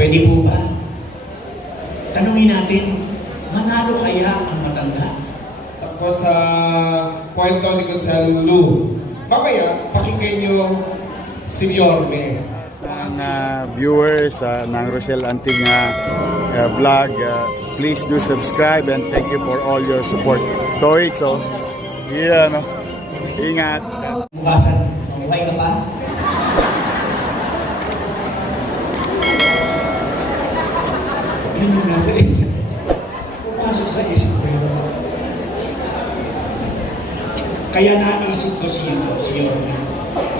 Pwede po ba? Tanungin natin, manalo kaya ang matanda? Sa kwento ni Consel Lu. Mamaya, pakinggan nyo si Yorme. Viewers ng Rochelle Anting vlog, please do subscribe and thank you for all your support. Toy, so, no? Ingat. Bukasan, mabuhay ka pa? Yun yung nasa isip. Pumasok sa isip ko yun. Kaya naisip ko si Yorme.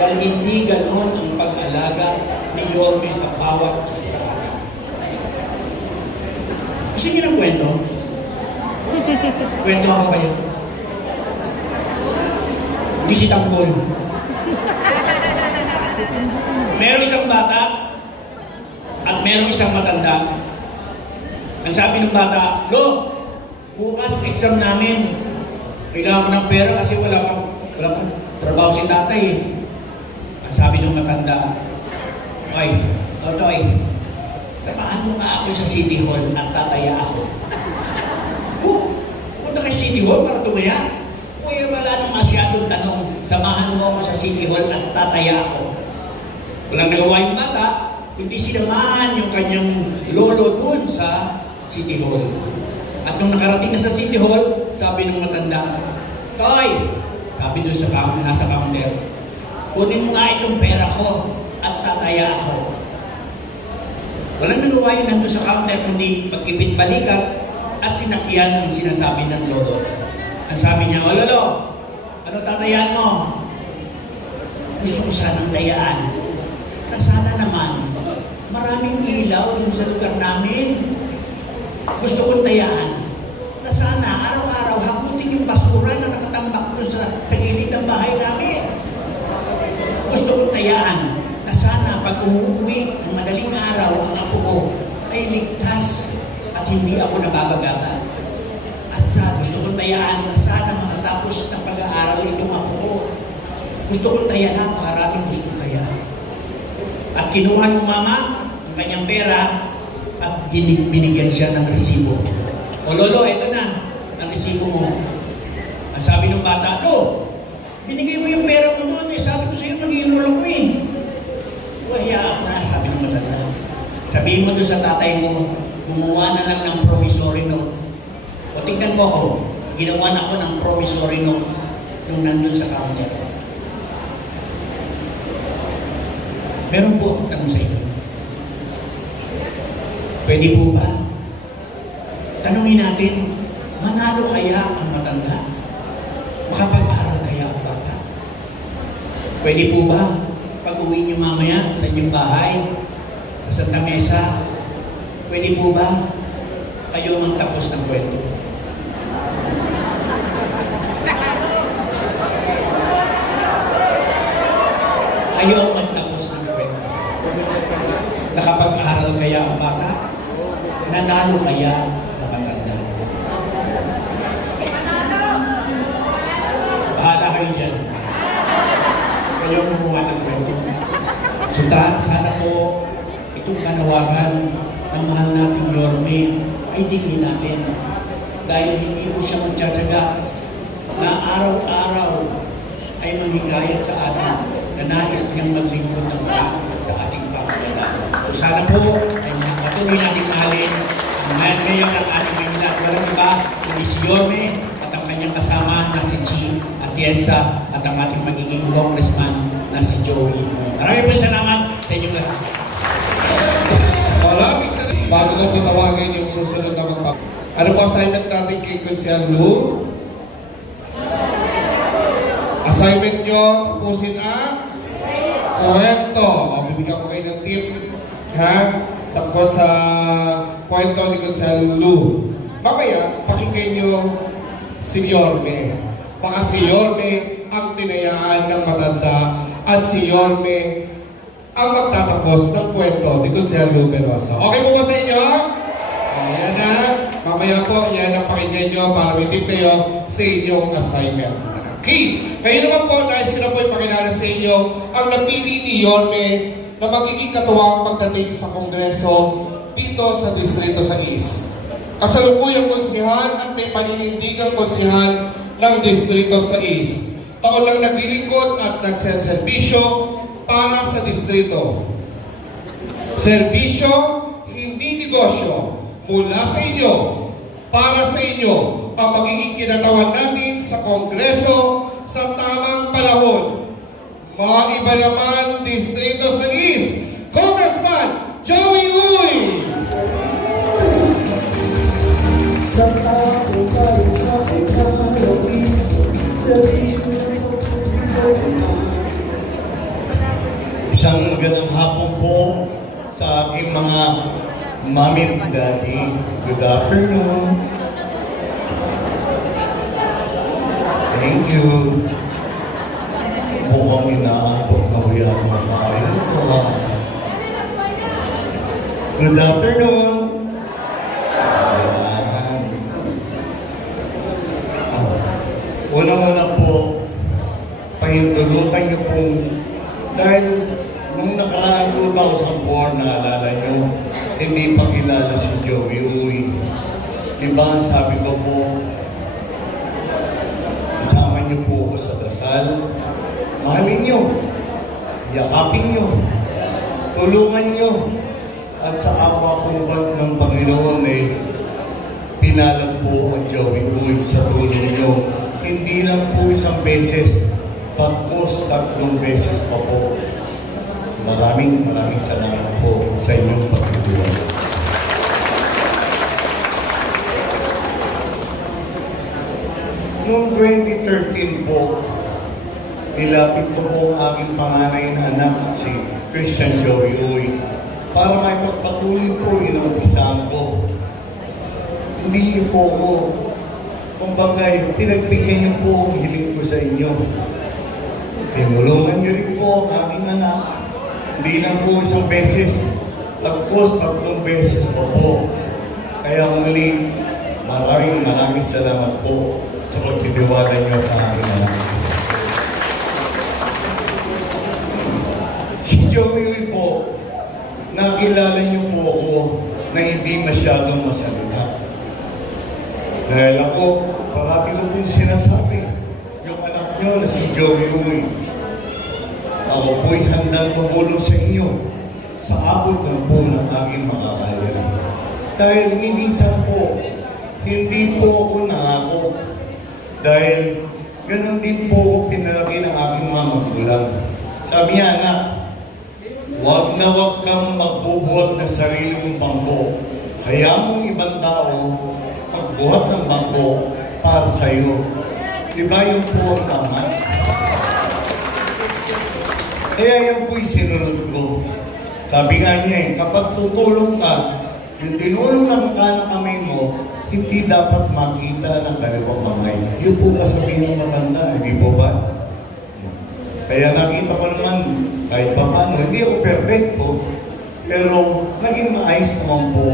Dahil hindi ganon ang pag-alaga ni Yorme sa bawat isa sa akin. Gusto niyo ng kwento? Kwento ako kayo. Hindi si Tanggol. Merong isang bata at merong isang matanda. Ang sabi ng bata, "Lo, bukas exam namin. Kailangan ko ng pera kasi wala pang trabaho si tatay eh." Ang sabi ng matanda, "Ay, Totoy, samahan mo nga ako sa City Hall at tataya ako." Punta kay City Hall para tumaya? Kuya, wala nang masyadong tanong. Samahan mo ako sa City Hall at tataya ako. Walang nagawa yung bata, hindi sinamahan yung kanyang lolo doon sa City Hall. At nung nakarating na sa City Hall, sabi ng matanda, "Toy," sabi doon sa nasa counter, "kunin mo nga itong pera ko at tataya ako." Walang nagawa yun nandun sa counter, kundi magkipit balikat at sinakyan ang sinasabi ng lolo. Ang sabi niya, "O lolo, ano tatayaan mo?" "Gusto ko sanang tayaan na sana naman maraming ilaw dun sa lugar namin. Gusto kong tayaan na sana araw-araw hakutin yung basura na nakatambak dun sa gilid ng bahay namin. Gusto kong tayaan na sana pag umuwi ng madaling araw ang apo ko ay ligtas at hindi ako nababagata. At gusto kong tayaan na sana makatapos ng pag-aaral itong apo ko. Gusto kong tayaan, napakaraming gusto tayaan." At kinuha ng mama ang kanyang pera at binigyan siya ng resibo. "O lolo, ito na, ang resibo mo." Ang sabi ng bata, "Lo, binigay mo yung pera mo doon, eh, sabi ko sa iyo magiging lolo ko eh." "Hayaan mo na," sabi ng matanda. "Sabihin mo doon sa tatay mo, gumawa na lang ng promissory note." O tignan mo ako, ginawa na ako ng promissory note nung nandun sa counter. Meron po akong tanong sa inyo. Pwede po ba? Tanungin natin, manalo kaya ang matanda? Makapag-aral kaya ang bata? Pwede po ba? Pag-uwi niyo mamaya sa inyong bahay, sa Santa Mesa, pwede po ba kayo magtapos ng kwento? Kayo ang magtapos ng kwento. Nakapag-aral kaya ang bata? Nanalo kaya ang matanda? Bahala kayo dyan. Kayo ang kumuha ng kwento. So sana po itong kanawagan ng mahal nating Yorme ay digin natin. Dahil hindi po siya magtsatsaga na araw-araw ay manghikayat sa atin na nais niyang maglingkod ng sa ating pamilya. So sana po ay patuloy natin mahalin ang ngayon ang ating Maynila. Walang iba kundi si Yorme at ang kanyang kasama na si Chi Atienza at ang ating magiging congressman na si Joey. Maraming po salamat sa inyong lahat. Maraming salamat. Bago ko patawagin yung susunod na magpap. Ano po assignment natin kay Consel Lu? Assignment nyo, tapusin ang kwento. Bibigyan ko kayo ng tip. Ha? Sa kwento ni Consel Lu. Mamaya, pakinggan nyo si Yorme. Baka si Yorme ang tinayaan ng matanda at si Yorme ang magtatapos ng kwento ni Consel Lu Penoso. Okay po ba sa inyo? Ayan na. Mamaya po, yan ang pakinggan nyo para may tip kayo sa inyong assignment. Okay. Ngayon naman po, nais ko na po ipakilala sa inyo ang napili ni Yorme na magiging katuwang pagdating sa Kongreso dito sa Distrito 6. Kasalukuyang konsihan at may paninindigang konsihan ng Distrito 6. Taon lang naglilingkod at nagseserbisyo para sa distrito. Serbisyo, hindi negosyo, mula sa inyo, para sa inyo, ang magiging kinatawan natin sa Kongreso sa tamang panahon. Maiba naman Distrito 6, Congressman Joey Uy! Sa tao tayo sa ikalawin, sa bisyo na Isang magandang hapon po sa aking mga mami at daddy. Good afternoon. Thank you. Mukhang inaantok na uyama tayo. Good afternoon. Ayan. Unang-una po, pahintulutan niyo pong dahil nung nakaraang 2004, naalala nyo, hindi pa kilala si Joey Uy. Diba, sabi ko po, isama niyo po ako sa dasal. Mahalin niyo, yakapin niyo, tulungan niyo. At sa awa pong bag ng Panginoon pinalag po ang Joey Uy sa tulong niyo. Hindi lang po isang beses, bagkos 3 beses pa po. Maraming salamat po sa inyong pagtutulong. Noong 2013 po, nilapit ko po ang aking panganay na anak, si Christian Joey Uy, para may pagpatuloy po inumpisahan ko. Hindi niyo po ko, kumbaga, pinagbigyan niyo po ang hiling ko sa inyo. Tinulungan niyo rin po ang aking anak. Hindi lang po isang beses, agkos 3 beses pa po. Kaya muli, maraming salamat po sa pagtitiwala niyo sa aking anak. Si Joey Uy po, nakilala niyo po ako na hindi masyadong masalita. Dahil ako, parati ko pong sinasabi, yung anak niyo na si Joey Uy, ako po'y handang tumulong sa inyo sa abot ng po ng aking makakaya. Dahil minsan po, hindi po ako nangako. Dahil ganun din po ako pinalaki ng aking mga magulang. Sabi niya, anak, huwag na huwag kang magbubuhat ng sarili mong bangko. Hayaan mong ibang tao magbuhat ng bangko para sa iyo. Diba yung po ang tama? Kaya yan po'y sinunod ko. Sabi nga niya kapag tutulong ka, yung tinulong ng kanang kamay mo, hindi dapat makita ng kaliwang kamay. Yun po kasabihin ng matanda, hindi po ba? Kaya nakita ko naman, kahit pa paano, hindi ako perfecto, pero naging maayos naman po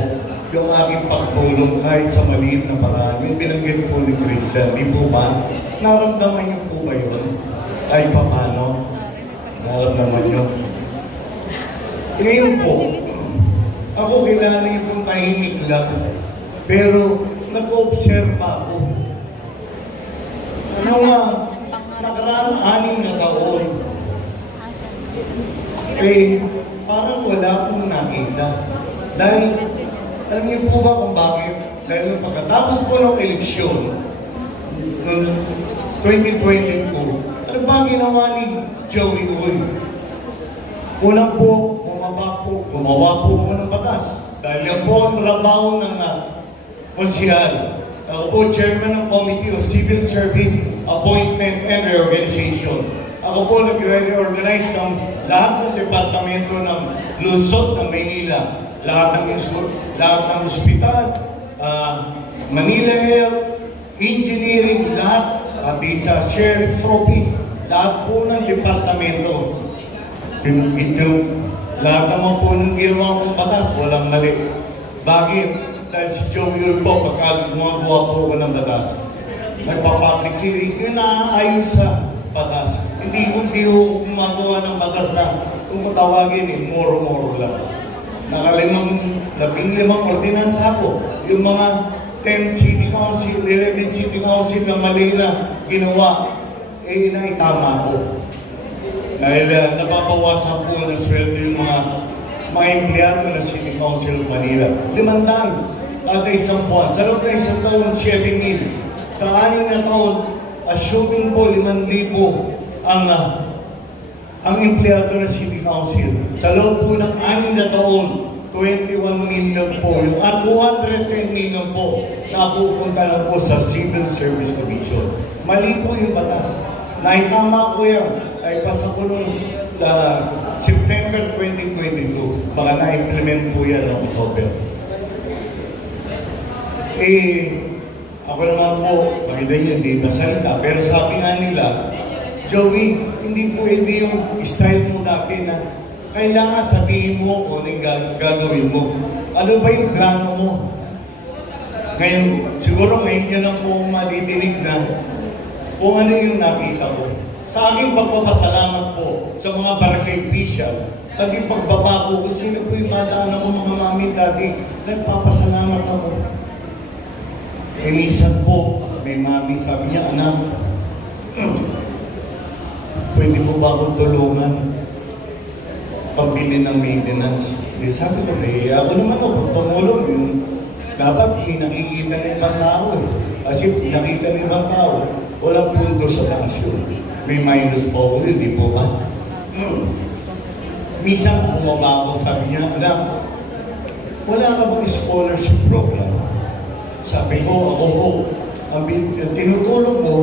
yung aking pagtulong kahit sa maliit na paraan. Yung binanggit po ni Christian, di po ba? Naramdaman niyo po ba yun? Kahit pa paano? Naramdaman niyo? Ngayon po, ako kilala niyo pong tahimik lang, pero nag-observe ako. Mga nakaraang 6 na taon, parang wala akong nakita. Dahil, alam niyo po ba kung bakit? Dahil nung pagkatapos po ng eleksyon, noong 2022, ano ba ang ginawa ni Joey Uy? Unang po, gumawa po ako ng batas. Dahil yan po ang trabaho ng konsihal. Ako po, chairman ng Committee of Civil Service, Appointment and Reorganization. Ako po nag-reorganize ng lahat ng departamento ng lungsod ng Maynila. Lahat ng ospital, Manila Health, Engineering, lahat, pati sa Sheriff's Office, lahat po ng departamento. Lahat naman po ng ginawa kong batas, walang mali. Bakit? Dahil si Joey Uy po, pagka gumagawa po ako ng batas, nagpa-public hearing, yun naaayos sa batas. Hindi ko gumagawa ng batas na kung matawagin moro-moro lang. labing-limang ordinansa ko. Yung mga 10 city council, 11 city council na mali na ginawa, naitama ko. Dahil napapawasan po ng sweldo yung mga empleyado ng City Council of Manila. 500 kada isang buwan. Sa loob na isang taon, 7,000. Sa 6 na taon, assuming po 5,000 ang empleyado ng City Council. Sa loob po ng 6 na taon, 21 million po. Yung 210 million po napupunta lang po sa Civil Service Commission. Mali po yung batas. Naitama ko yan. Ay pasa ko nung September 2022. Baka na-implement po yan ng October. Ako naman po, makita nyo, hindi masalita. Pero sabi nga nila, Joey, hindi pwede yung style mo dati na kailangan sabihin mo kung ano yung gagawin mo. Ano ba yung plano mo? Ngayon, siguro ngayon nyo lang po madidinig na kung ano yung nakita ko. Sa aking pagpapasalamat po sa mga barangay official, at yung pagbaba ko, kung sino po yung madaan ako mga mami dati, nagpapasalamat ako. Minsan po, may mami sabi niya, anak, pwede mo ba akong tulungan pambili ng maintenance? Sabi ko, ako naman ako, tumulong yun. Dapat hindi nakikita ng ibang tao eh. Kasi nakita ng ibang tao, walang punto sa taas yun. May minus po ako, hindi po ba? Minsan bumaba ako, sabi niya, alam, wala ka bang scholarship program? Sabi ko, ako ho, ang tinutulong mo,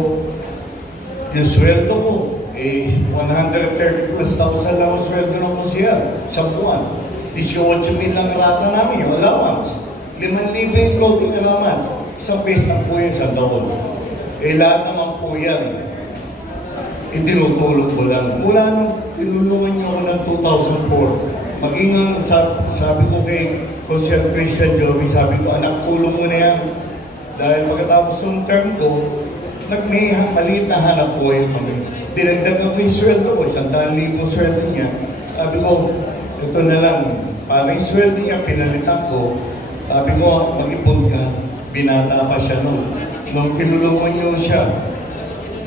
yung sweldo mo, 130 plus thousand lang ang sweldo ng konsyel sa buwan. 18,000 lang rata namin, yung allowance. 5,000 yung floating allowance. Isang base lang po yun sa taon. Lahat naman po yan. Tinutulong ko lang. Mula nung tinulungan niyo ako ng 2004, maging sabi ko kay Consul Christian Joey, sabi ko, anak, tulong mo na yan. Dahil pagkatapos ng term ko, may maliit na hanap buhay kami. Dinagdagan ko yung sweldo ko, 100,000 sweldo niya. Sabi ko, ito na lang, para yung sweldo niya, pinalitan ko. Sabi ko, mag-ipon ka. Binata pa siya noon. Nung tinulungan niyo siya,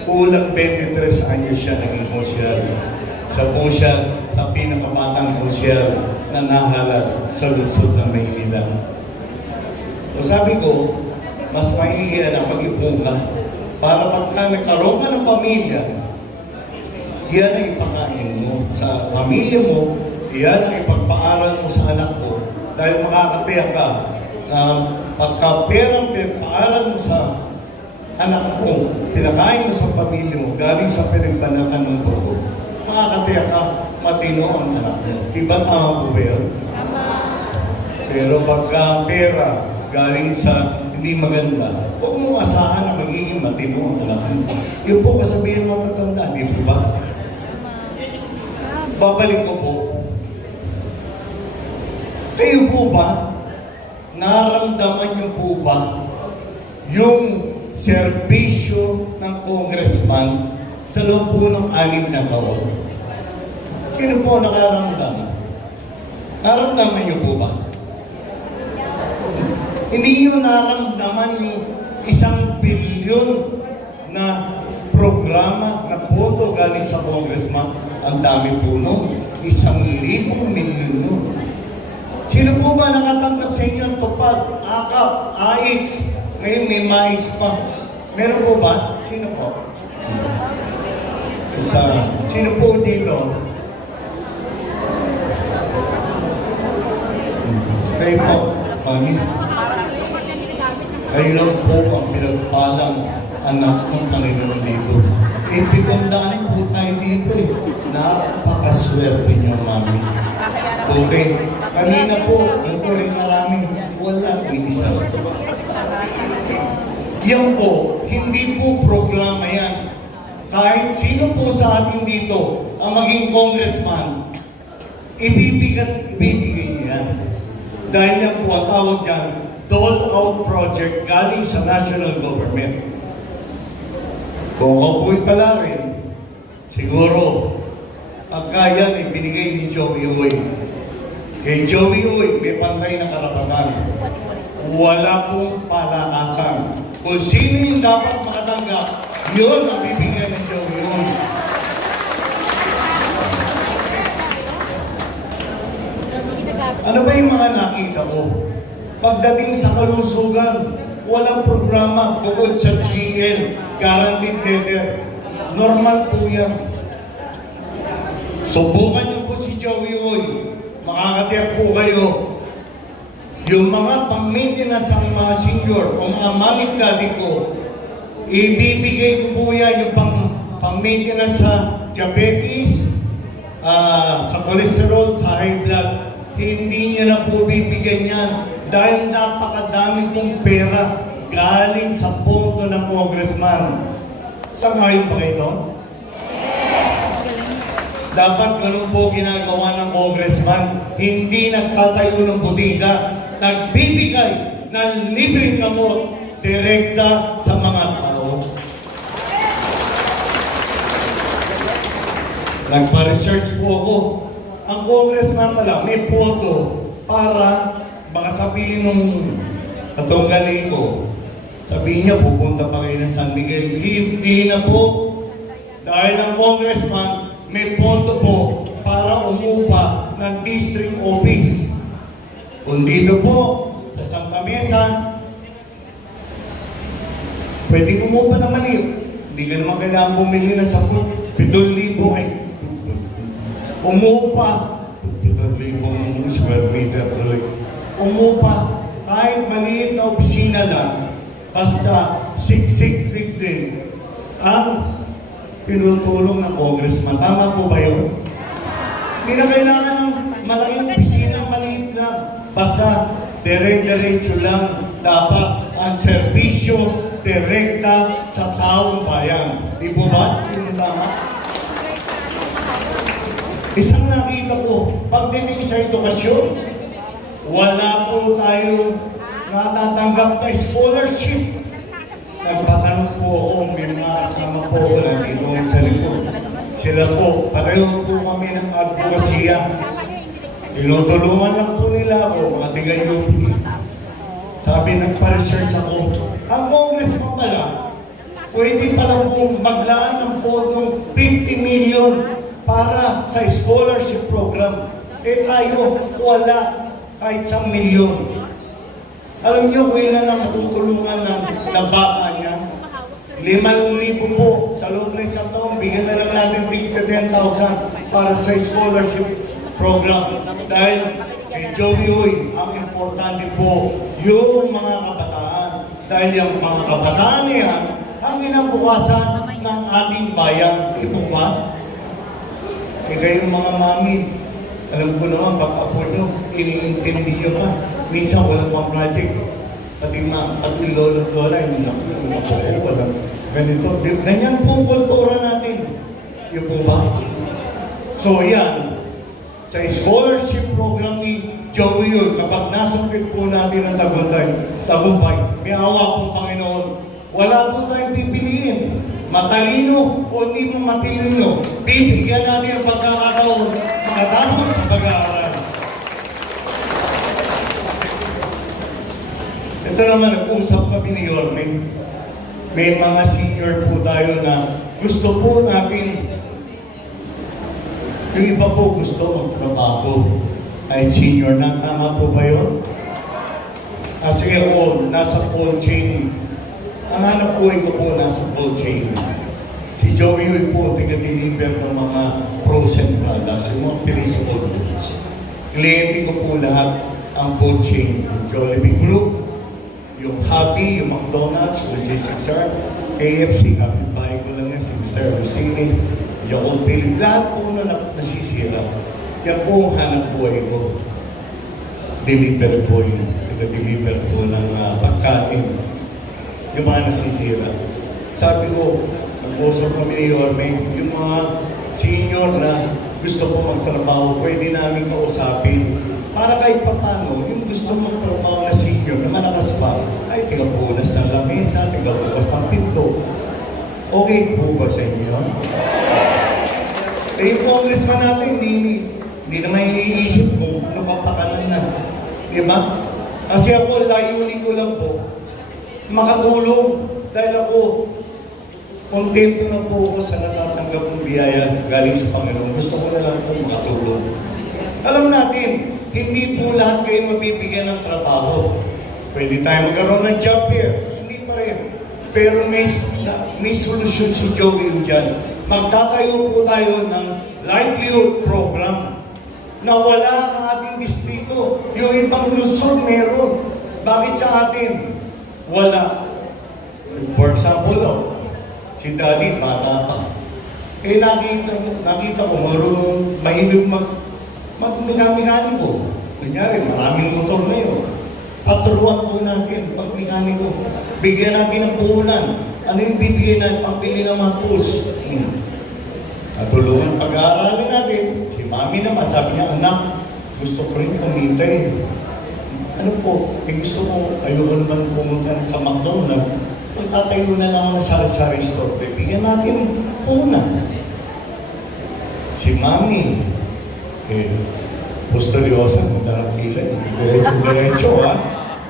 kulang 23 anyos siya naging konsyel. Sa pinakabatang konsyel na nahalal sa lungsod ng Maynila. So sabi ko, mas maiiyan ang mag-ipon ka para pagka nagkaroon ka ng pamilya, yan ang ipakain mo sa pamilya mo, yan ang ipagpaaral mo sa anak mo. Dahil makakatiyak ka na pagka perang pinagpaaral mo sa anak mo, pinakain mo sa pamilya mo, galing sa pinagbanatan ng toko, makakatiyak ka, matino ang anak mo. Diba tama po ba yun? Pero pagka pera galing sa hindi maganda, huwag mong asahan na magiging matino ang anak mo. Yun po kasabihin mo matatanda, di po ba? Babalik ko po. Kayo po ba, naramdaman niyo po ba yung serbisyo ng congressman sa loob po ng 6 na taon? Sino po nakaramdam? Naramdaman niyo po ba? Hindi niyo naramdaman yung 1 bilyon na programa na boto galing sa congressman? Ang dami po nun. 1,000 milyon nun. Sino po ba nakatanggap sa inyo ang tupad, akap, AIX? Ngayon may MAIX pa. Meron po ba? Sino po? Sino po dito? Kayo po. Mami? Kayo lang po ang pinagpalang anak ng Panginoon dito. Pagdaanin po tayo dito eh. Napakaswerte niyo, Mami. Okay. Kanina po, ito rin marami. Wala, isa. Yan po, hindi po programa yan. Kahit sino po sa atin dito ang maging congressman, ibibigay niya yan. Dahil yan po ang tawag dyan, dole-out project galing sa national government. Kung ako po'y pala rin, siguro, pagka yan ibinigay ni Joey Uy, Kay Joey Uy, may pantay na karapatan. Wala pong palakasan. Kung sino yung dapat makatanggap, yun ang bibigyan ng Joey Uy. Ano ba yung mga nakita ko? Pagdating sa kalusugan, walang programa bukod sa GL, guaranteed letter. Normal po yan. Subukan niyo po si Joey Uy. Makakatiyak po kayo. Yung mga pang-maintenance ng mga senior o mga mamit daddy ko, ibibigay ko po yan yung pang-maintenance sa diabetes, sa cholesterol, sa high blood. Hindi niya na po bibigyan yan dahil napakadami pong pera galing sa pondo ng congressman. Sang-ayon ba kayo doon? Dapat ganun po ginagawa ng congressman. Hindi nagtatayo ng bodega, nagbibigay ng libreng gamot direkta sa mga tao. Nagpa-research po ako. Ang congressman pala may pondo para baka sabihin nung katunggali ko, sabihin niya pupunta pa kayo ng San Miguel. Hindi na po. Dahil ang congressman may pondo po para umupa ng district office. Kung dito po sa Santa Mesa, pwede umupa na maliit. Hindi ka naman kailangan bumili ng 7,000 ay umupa 7,000 square meter. Umupa kahit maliit na opisina lang, basta siksik din ang tinutulong ng congressman. Tama po ba yun? Hindi na kailangan ng malaking opisina, maliit lang. Basta dire-diretso lang dapat ang serbisyo direkta sa taong bayan. Di po ba? Hindi tama? Isang nakita ko, pagdating sa edukasyon, wala po tayong natatanggap na scholarship. Nagpatanong po ako, may mga kasama po ko nandito sa likod. Sila po, pareho po kami ng advokasya. Tinutulungan lang po nila ako, mga tiga-UP. Sabi, nagpa-research ako. Ang congressman pala, pwede pala pong maglaan ng potong 50 million para sa scholarship program. Eh tayo, wala kahit 1 milyon. Alam niyo kung ilan ang matutulungan ng bata niya? 5,000 po sa loob ng isang taon. Bigyan na lang natin 10,000 para sa scholarship program. Dahil si Joey Uy, ang importante po, yung mga kabataan. Dahil yung mga kabataan niya, ang inabukasan ng ating bayan. Di po ba? Eh kayong mga mami, alam ko naman, pag-apo nyo, iniintindi nyo pa. Minsan walang pang project. Pati lolo at lola, hindi na po, walang ganito. Ganyan po ang kultura natin. Yun po ba? So yan, sa scholarship program ni Joey Uy, kapag nasungkit po natin ang tagumpay, may awa pong Panginoon, wala po tayong pipiliin. Matalino o hindi mo matalino, bibigyan natin ang pagkakataon makatapos sa pag-aaral. Ito naman, nag-usap kami ni Yorme. May mga senior po tayo na gusto po natin, yung iba po gusto magtrabaho. Ay senior na, tama po ba yun? Kasi ako, nasa cold chain. Ang hanap buhay ko po nasa cold chain. Si Joey Uy po, taga-deliver ng mga frozen products, yung mga perishable goods. Kliyente ko po lahat ang cold chain. Yung Jollibee Group, yung Happy, yung McDonald's, yung J6R, KFC, kapitbahay ko lang yan, si Mr. Rosini, yung Old Philip, lahat po na nasisira. Yan po ang hanap buhay ko. Deliver po yung taga-deliver po ng pagkain. Yung mga nasisira. Sabi ko, nag-usap kami ni Yorme, yung mga senior na gusto po magtrabaho, pwede namin kausapin. Para kahit papano, yung gusto magtrabaho na senior na malakas pa, ay tiga-punas ng lamesa, tiga-bukas ng pinto. Okay po ba sa inyo? Eh, yung congressman natin, hindi naman iniisip kung ano kapakanan na. Di ba? Kasi ako, layunin ko lang po, makatulong. Dahil ako, kontento na po ako sa natatanggap ng biyaya galing sa Panginoon. Gusto ko na lang po makatulong. Alam natin, hindi po lahat kayo mabibigyan ng trabaho. Pwede tayo magkaroon ng job fair. Hindi pa rin. Pero may solusyon si Joey dyan. Magtatayo po tayo ng livelihood program na wala ang ating distrito. Yung ibang Luzon meron. Bakit sa atin? Wala. For example, si Daddy, bata pa. Eh, nakita ko, marunong, mahilig mag-mekaniko. Kunyari, maraming motor ngayon. Patruan po natin, pag-mekaniko. Bigyan natin ng puhunan. Ano yung bibigyan natin? Pambili ng mga tools. Natulungan pag-aaralin natin. Si Mami naman, sabi niya, anak, gusto ko rin kumita eh. Ano po, gusto ko, ayoko naman pumunta sa McDonald's. Magtatayo na lang ako sa sari-sari store. Bibigyan natin puhunan. Si Mami, Posturyosa, magdala ng kilay. Diretso, ha?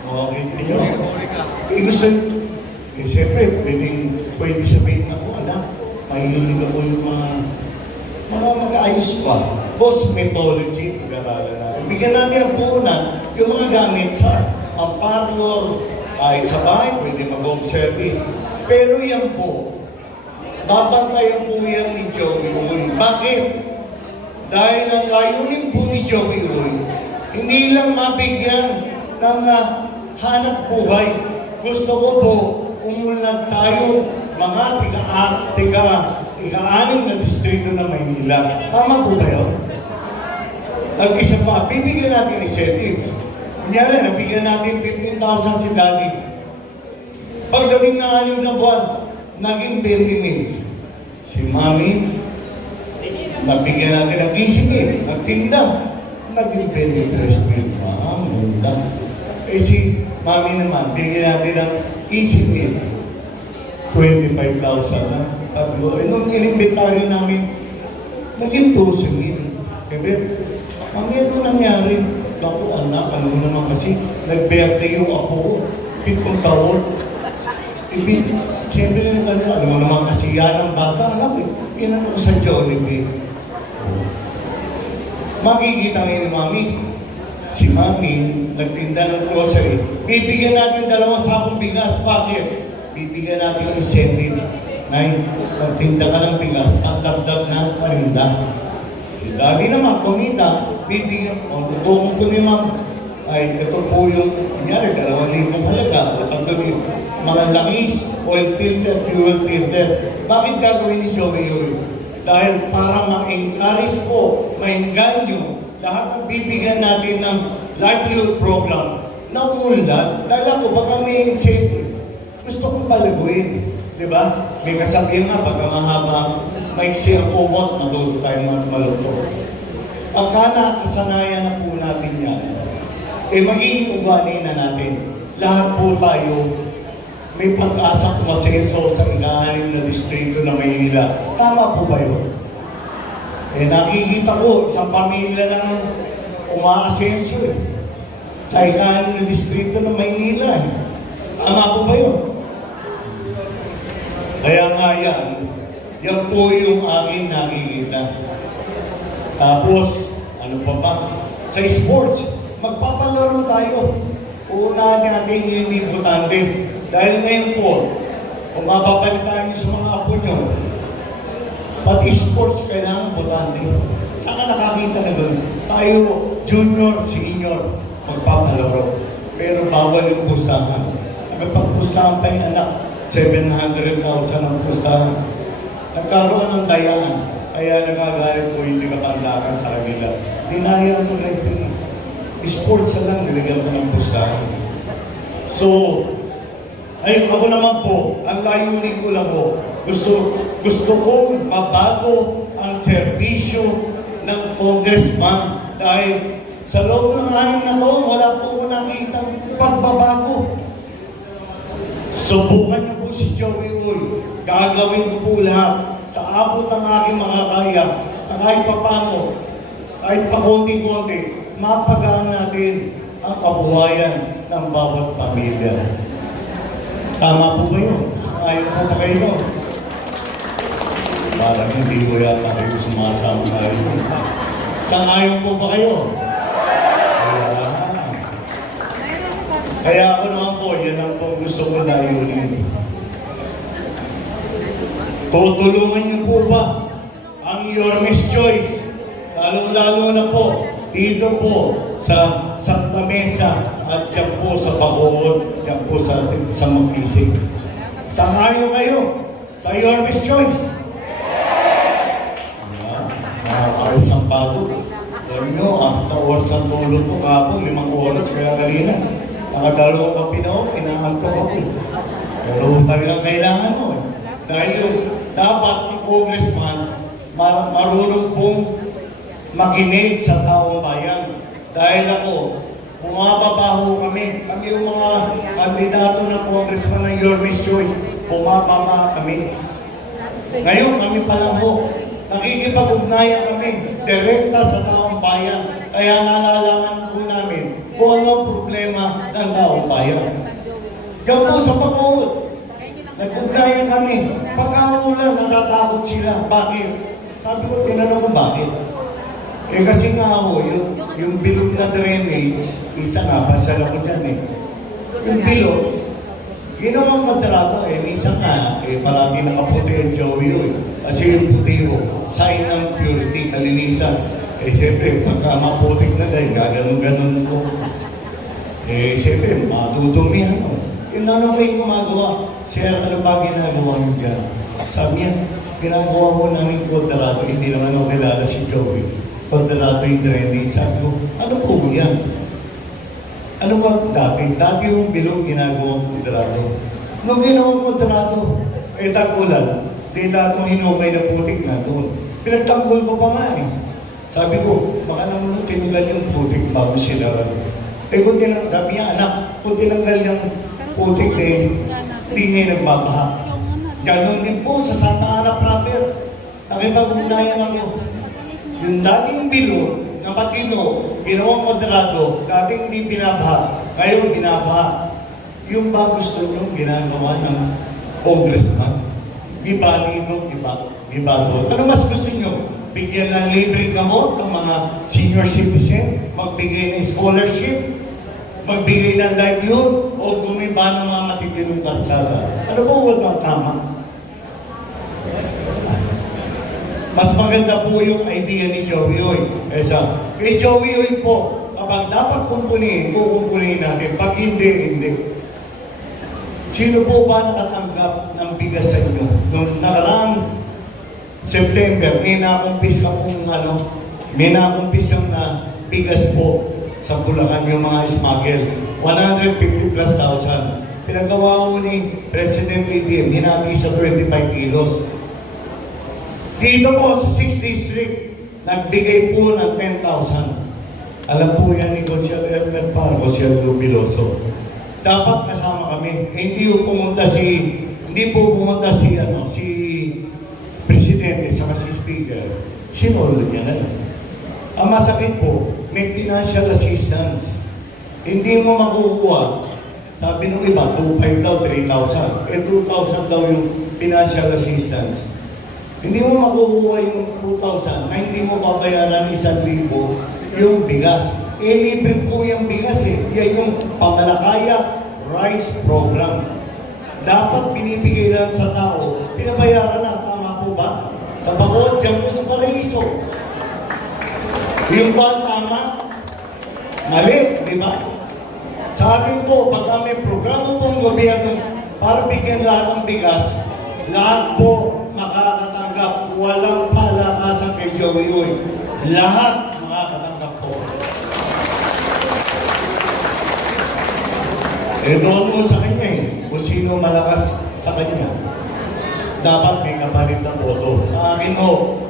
Makakita nyo. Gusto, siyempre, pwede sabihin ako, anak, mahilig ako yung mga mag-ayos pa. Cosmetology, pag-aralan natin. Bigyan natin ng puhunan, yung mga gamit sa parlor, kahit sa bahay, pwede mag-home service. Pero yan po, babantayan po yan ni Joey Uy. Bakit? Dahil ang layunin po ni Joey Uy, hindi lang mabigyan ng hanap buhay. Gusto ko po, umunlad tayo mga ika-anim na distrito ng Maynila. Tama po ba yun? At isa pa, bibigyan natin incentives. Kunyari, nabigyan natin 15,000 si Daddy. Pagdating ng 6 na buwan, naging 20,000. Si Mami, nabigyan natin ng 15,000. Nagtinda, naging 23,000. Ganda. Eh si Mami naman, binigyan natin ng 15,000. 25,000 na. Sabi ko, nung in-inventory namin, naging 12,000. Kaya, Mami, ano nangyari? Naku, anak, ano mo naman kasi, nag-birthday yung apo ko, 7 taon. Siyempre na kanya, alam mo naman kasi yan ang bata, anak eh. Inano ko sa Jollibee. Makikita ngayon ni Mami, si Mami, nagtinda ng grocery. Bibigyan natin 2 sakong bigas. Bakit? Bibigyan natin yung incentive. Nay, nagtinda ka ng bigas, ang dagdag na parinda. Si Daddy naman, kumita, bibigyan mo. Tutulong ko ni Ma'am. Ay, ito po yung, kunyari, 2,000 halaga o 3,000. Mga langis, oil filter, fuel filter. Bakit gagawin ni Joey yun? Dahil para ma-encourage po, ma-engganyo, lahat ng bibigyan natin ng livelihood program na umunlad, dahil ako baka may incentive. Gusto kong palaguin. Diba? May kasabihan nga, pagka mahaba, may ang ubot, matuto tayong maluto. Pagka nakasanayan na po natin yan, magiging ugali na natin. Lahat po tayo may pag-asa kumaseso sa ika-6 na distrito ng Maynila. Tama po ba yun? Nakikita ko, isang pamilya lang umaasenso sa ika-6 na distrito ng Maynila. Tama po ba yun? Kaya nga yan po yung aking nakikita. Tapos, ano pa ba? Sa sports, magpapalaro tayo. Uunahan natin yung importante. Dahil ngayon po, kung mapapalitan niyo sa mga apo nyo, pati sports kailangan importante. Saan ka nakakita na gano'n? Tayo, junior, senior, magpapalaro. Pero bawal yung pustahan. Nakapagpustahan pa yung anak, 700,000 ang pustahan. Nagkaroon ng dayaan. Kaya nagagalit ko hindi ka pandakan sa kanila. Dinaya ng referee. Sports na lang, nilagyan ko ng pustahan. So, ay, ako naman po, ang layunin ko lang po, gusto kong mabago ang serbisyo ng congressman dahil sa loob ng 6 na taon, wala po ko nakitang pagbabago. Subukan niyo po si Joey Uy. Gagawin ko po lahat sa abot ng aking makakaya na kahit papano, kahit pa konti-konti, mapagaan natin ang kabuhayan ng bawat pamilya. Tama po ba yun? Ayon po ba kayo? Parang hindi ko yata kayo sumasama kayo. Sang-ayon po ba kayo? Kaya ako naman po, yan ang po gusto ko layunin. Tutulungan niyo po ba ang Your Miss Choice? Lalong-lalo na po, dito po sa Santa Mesa at dyan po sa Bacoor, dyan po sa Makisig. Sangayon kayo sa Your Miss Choice. Nakakaisang bago. Alam nyo, ang oras ang tulog ko kapon, 5 oras, kaya kanina. Nakadalawang kapi na ako, inaantok ako. Pero talagang kailangan mo eh. Dahil yung dapat ang congressman marunong pong makinig sa taong bayan. Dahil ako, bumababaho kami. Kami yung mga kandidato ng congressman ng Your Miss Choice. Bumababa kami. Ngayon, kami pa lang ho. Nakikipag-ugnayan kami direkta sa taong bayan. Kaya nalalaman po namin kung ano ang problema ng taong bayan. Diyan po sa Bacoor, nag-ugnayan kami. Pagkaulan, natatakot sila. Bakit? Sabi ko, tinanong ko bakit? Eh kasi nga ho, yung bilog na drainage, isa nga, pasal ako dyan eh. Yung bilog, ginawang kwadrado eh, minsan nga, eh palagi nakaputi ang Joey eh. Kasi yung puti ho, sign ng purity, kalinisan. Eh siyempre, pagka maputik na dahil, gaganon-ganon ko. Eh siyempre, matutumihan ho. Tinanong ko yung gumagawa, Sir, ano ba ginagawa niyo dyan? Sabi niya, ginagawa ko namin kwadrado, hindi naman ako kilala si Joey. Kwadrado yung drainage. Sabi ko, ano po yan? Ano ba dati? Dati yung bilog ginagawa ng kwadrado. Nung ginawang kwadrado, eh tag-ulan, di datong hinukay na putik na doon. Pinagtanggol ko pa nga eh. Sabi ko, baka naman tinanggal yung putik bago sinaran. Eh kung tinanggal, sabi niya, anak, kung tinanggal yung putik eh, hindi niya nagbabaha. Ganon din po sa Santa Ana proper. Nakipag-ugnayan ako. Yung dating bilog na matino, ginawang kwadrado, dating hindi binabaha, ngayon binabaha. Yung ba gusto nyo ginagawa ng congressman? Gibali ito, giba doon. Ano mas gusto nyo? Bigyan ng libreng gamot ng mga senior citizen, magbigay ng scholarship, magbigay ng livelihood, o gumiba ng mga matitinong kalsada. Ano ba walang tama? Mas maganda po yung idea ni Joey Oy. Kay Joey Oy po, kapag dapat kukumpunihin natin. Pag hindi, hindi. Sino po ba nakatanggap ng bigas sa inyo? Noong nakaraang September, may nakumpisa na bigas po sa Bulacan yung mga smuggle. 150,000+. Pinagawa ko ni President BBM, hinati sa 25 kilos. Dito po sa 6th District, nagbigay po ng 10,000. Alam po yan ni Consiel Elmer Par, Consiel Lubiloso. Dapat kasama kami. Hindi po pumunta si Presidente sa si Speaker. Sinolo niya na lang. Ang masakit po, may financial assistance. Hindi mo makukuha. Sabi nung iba, 2,500 daw, 3,000. Eh, 2,000 daw yung financial assistance. Hindi mo makukuha yung 2,000 na hindi mo babayaran 1,000 yung bigas. Eh, libre po yung bigas eh. Yan yung Pamalakaya Rice Program. Dapat binibigay lang sa tao, pinabayaran na. Tama po ba? Sa Bacoor, dyan po sa Paraiso. Yung ba tama? Mali, di ba? Sa atin po, pagka may programa pong gobyerno para bigyan lahat ng bigas, lahat po makakatanggap. Walang palakasan kay Joey Oy. Lahat makakatanggap po. Eh doon mo sa kanya eh, kung sino malakas sa kanya. Dapat may kapalit na boto. Sa akin ho,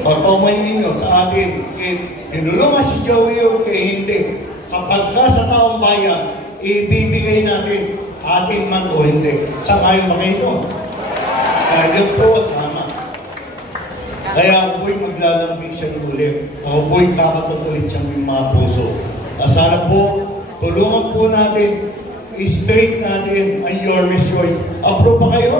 pagpaumayin ninyo sa atin, tinulungan si Joey Oy, hindi. Kapag ka sa taong bayan, ibibigay natin atin man o hindi. Sa kayo ba kayo? Yun po ang tama. Kaya ako po'y maglalambing sa ulit. Ako po'y kakatutulit sa mga puso. Sana po, tulungan po natin, i-straight natin ang Yorme's Choice. Approve ba kayo?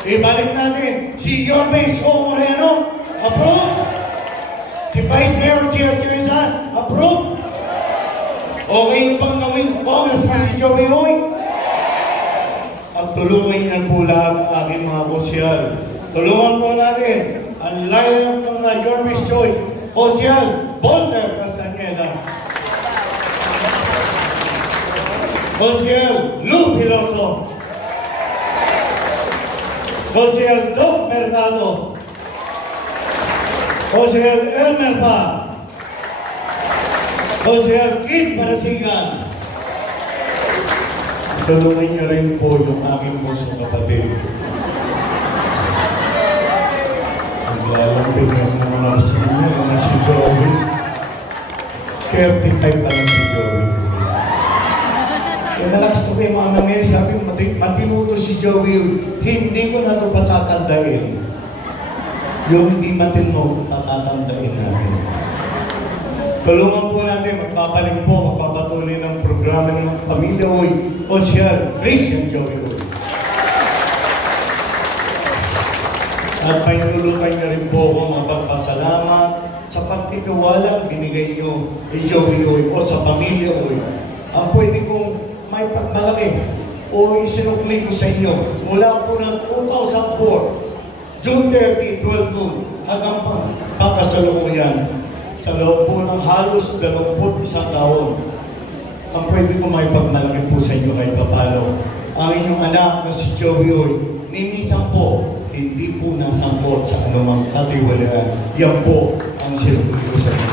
Ibalik natin si Yorme's O. Moreno. Approve? Si Vice Mayor Chia Chirisan. Approve? Okay niyo bang gawin Congressman si Joey Hoy? At tulungan niyan po lahat ng aking mga konsyal. Tulungan po natin ang lineup ng mga Yorme's Choice. Konsyal, Bolter Castañeda. Konsyal, Lou Piloso. Konsyal, Doc Mercado. Konsyal, Elmer Pa. Konsyal, Kid Parasigan. Tulungan niyo rin po yung aking pusong kapatid. Naglalambing ang mga sinyo, mga si Joey. 35 pa lang si Joey. Malakas to kayo mga nangyari, sabi matinuto si Joey, hindi ko na ito patatandain. Yung hindi matino, patatandain namin. Tulungan po natin, magpapalik po, magpapatuloy ng programa ng Pamilya Hoy, Konsyal, Christian Joey Hoy. At paintulutan niyo rin po ako magpapasalamat sa pagtitiwalang binigay niyo kay Joey Hoy o sa Pamilya Hoy. Ang pwede kong may pagmalaki o isinukli ko sa inyo mula po ng 2004, June 30, 12 noon, hanggang pagkasalukuyan sa loob po ng halos 21 taon. Ang pwede ko may pagmalaki po sa inyo kahit papalo. Ang inyong anak na si Joey Hoy, ninisan po, hindi po nasangkot sa anumang katiwalaan. Yan po ang sinukli ko sa inyo.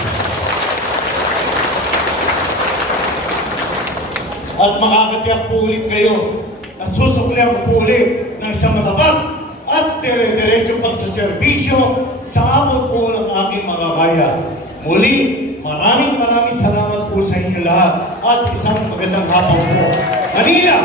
At makakatiyak po ulit kayo na susuklihan ko po ulit ng isang matabag at dire-diretso pagsaserbisyo sa amot po ng aking makakaya. Muli, maraming salamat po sa inyo lahat at isang magandang hapon po. Manila!